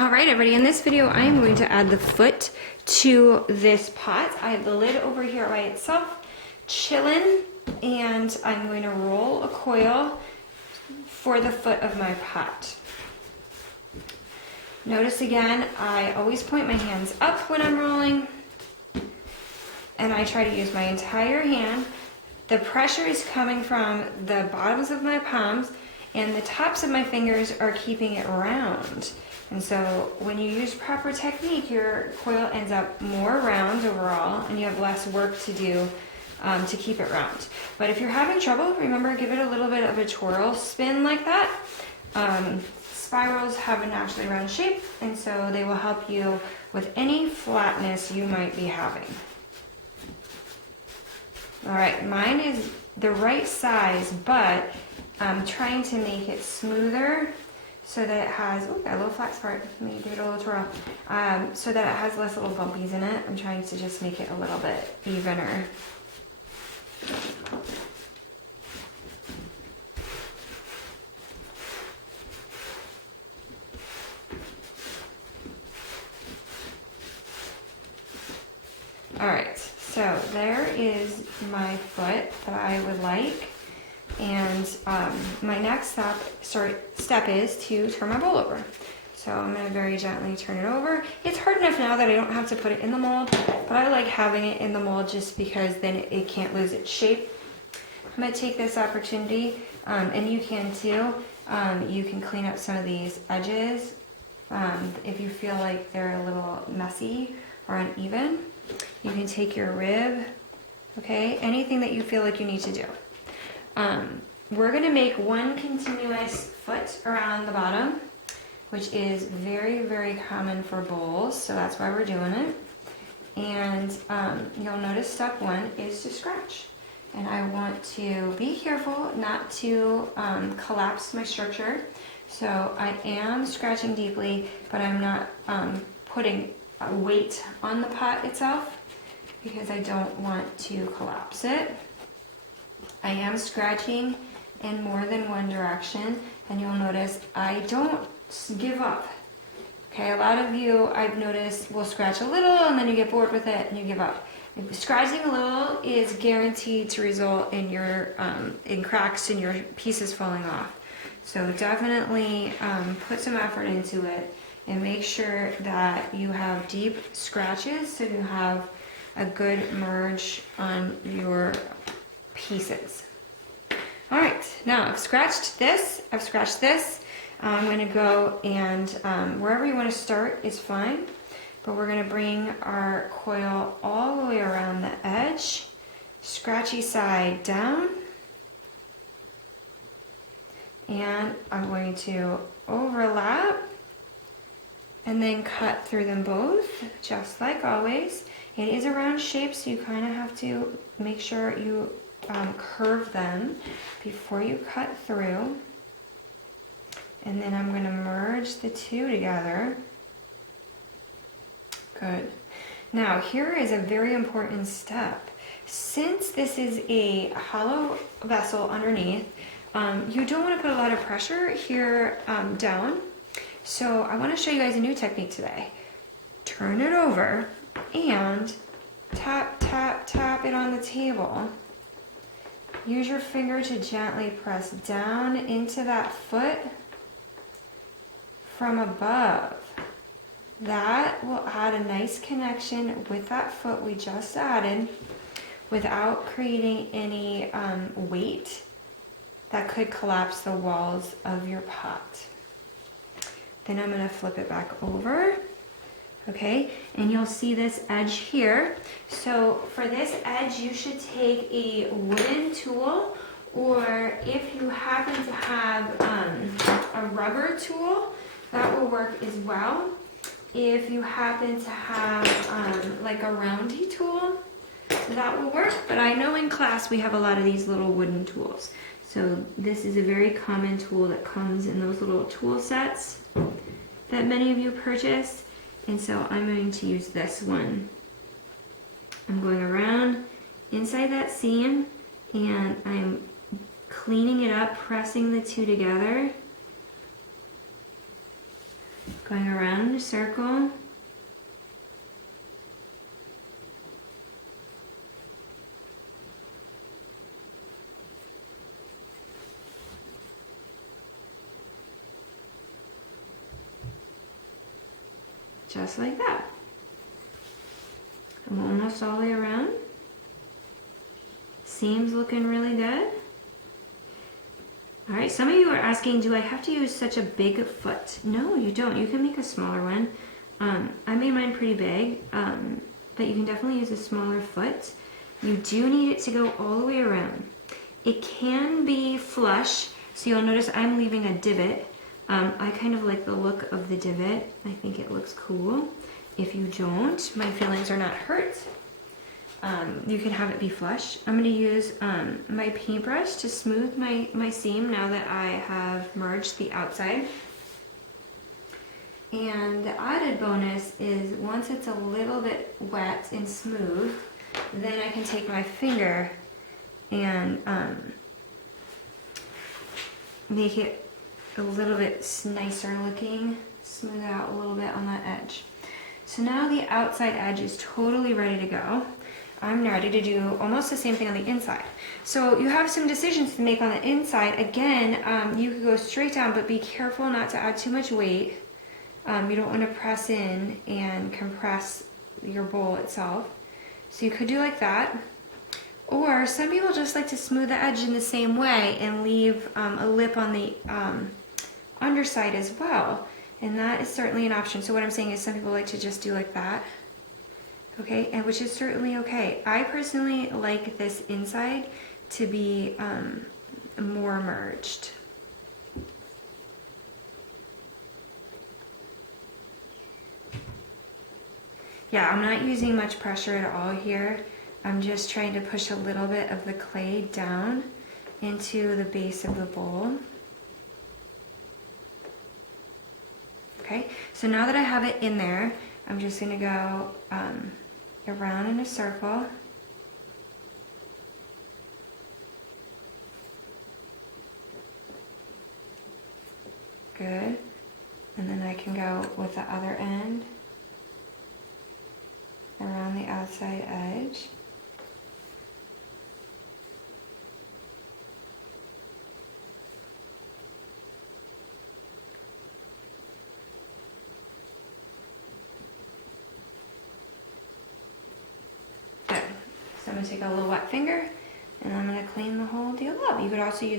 All right, everybody, in this video, I am going to add the foot to this pot. I have the lid over here by itself, chilling, and I'm going to roll a coil for the foot of my pot. Notice again, I always point my hands up when I'm rolling, and I try to use my entire hand. The pressure is coming from the bottoms of my palms, and the tops of my fingers are keeping it round. And so when you use proper technique, your coil ends up more round overall, and you have less work to do to keep it round. But if you're having trouble, remember, give it a little bit of a twirl spin like that. Spirals have a naturally round shape, and so they will help you with any flatness you might be having. All right, mine is the right size, but I'm trying to make it smoother so that it has, oh, got a little flex part, let me give it a little twirl, so that it has less little bumpies in it. I'm trying to just make it a little bit evener. All right, so there is my foot that I would like. And my next step is to turn my bowl over. So I'm going to very gently turn it over. It's hard enough now that I don't have to put it in the mold, but I like having it in the mold just because then it can't lose its shape. I'm going to take this opportunity, and you can too. You can clean up some of these edges if you feel like they're a little messy or uneven. You can take your rib, okay, anything that you feel like you need to do. We're going to make one continuous foot around the bottom, which is very, very common for bowls, so that's why we're doing it. And you'll notice step one is to scratch. And I want to be careful not to collapse my structure. So I am scratching deeply, but I'm not putting a weight on the pot itself because I don't want to collapse it. I am scratching in more than one direction, and you'll notice I don't give up. Okay, a lot of you, I've noticed, will scratch a little and then you get bored with it and you give up. Scratching a little is guaranteed to result in your in cracks and your pieces falling off. So definitely put some effort into it and make sure that you have deep scratches so you have a good merge on your pieces. All right, now I've scratched this, I'm going to go and wherever you want to start is fine, but we're going to bring our coil all the way around the edge, scratchy side down, and I'm going to overlap and then cut through them both, just like always. It is a round shape, so you kind of have to make sure you curve them before you cut through. And then I'm going to merge the two together. Good. Now here is a very important step. Since this is a hollow vessel underneath, you don't want to put a lot of pressure here down. So I want to show you guys a new technique today. Turn it over and tap, tap, tap it on the table. Use your finger to gently press down into that foot from above. That will add a nice connection with that foot we just added without creating any weight that could collapse the walls of your pot. Then I'm going to flip it back over. Okay, and you'll see this edge here. So for this edge, you should take a wooden tool, or if you happen to have a rubber tool, that will work as well. If you happen to have like a roundy tool, that will work. But I know in class we have a lot of these little wooden tools. So this is a very common tool that comes in those little tool sets that many of you purchase. And so I'm going to use this one. I'm going around inside that seam and I'm cleaning it up, pressing the two together. Going around in a circle. Just like that. I'm almost all the way around. Seam's looking really good. All right, some of you are asking, do I have to use such a big foot? No, you don't. You can make a smaller one. I made mine pretty big, but you can definitely use a smaller foot. You do need it to go all the way around. It can be flush, so you'll notice I'm leaving a divot. I kind of like the look of the divot. I think it looks cool. If you don't, my feelings are not hurt. You can have it be flush. I'm going to use my paintbrush to smooth my seam now that I have merged the outside. And the added bonus is once it's a little bit wet and smooth, then I can take my finger and make it a little bit nicer looking, smooth out a little bit on that edge. So now the outside edge is totally ready to go. I'm ready to do almost the same thing on the inside. So you have some decisions to make on the inside. Again, you could go straight down, but be careful not to add too much weight. You don't want to press in and compress your bowl itself. So you could do like that. Or some people just like to smooth the edge in the same way and leave a lip on the underside as well. And that is certainly an option. So what I'm saying is some people like to just do like that. Okay, and which is certainly okay. I personally like this inside to be more merged. Yeah, I'm not using much pressure at all here. I'm just trying to push a little bit of the clay down into the base of the bowl. Okay, so now that I have it in there, I'm just gonna go around in a circle. Good. And then I can go with the other end around the outside edge. Good. So I'm going to take a little wet finger and I'm going to clean the whole deal up. You could also use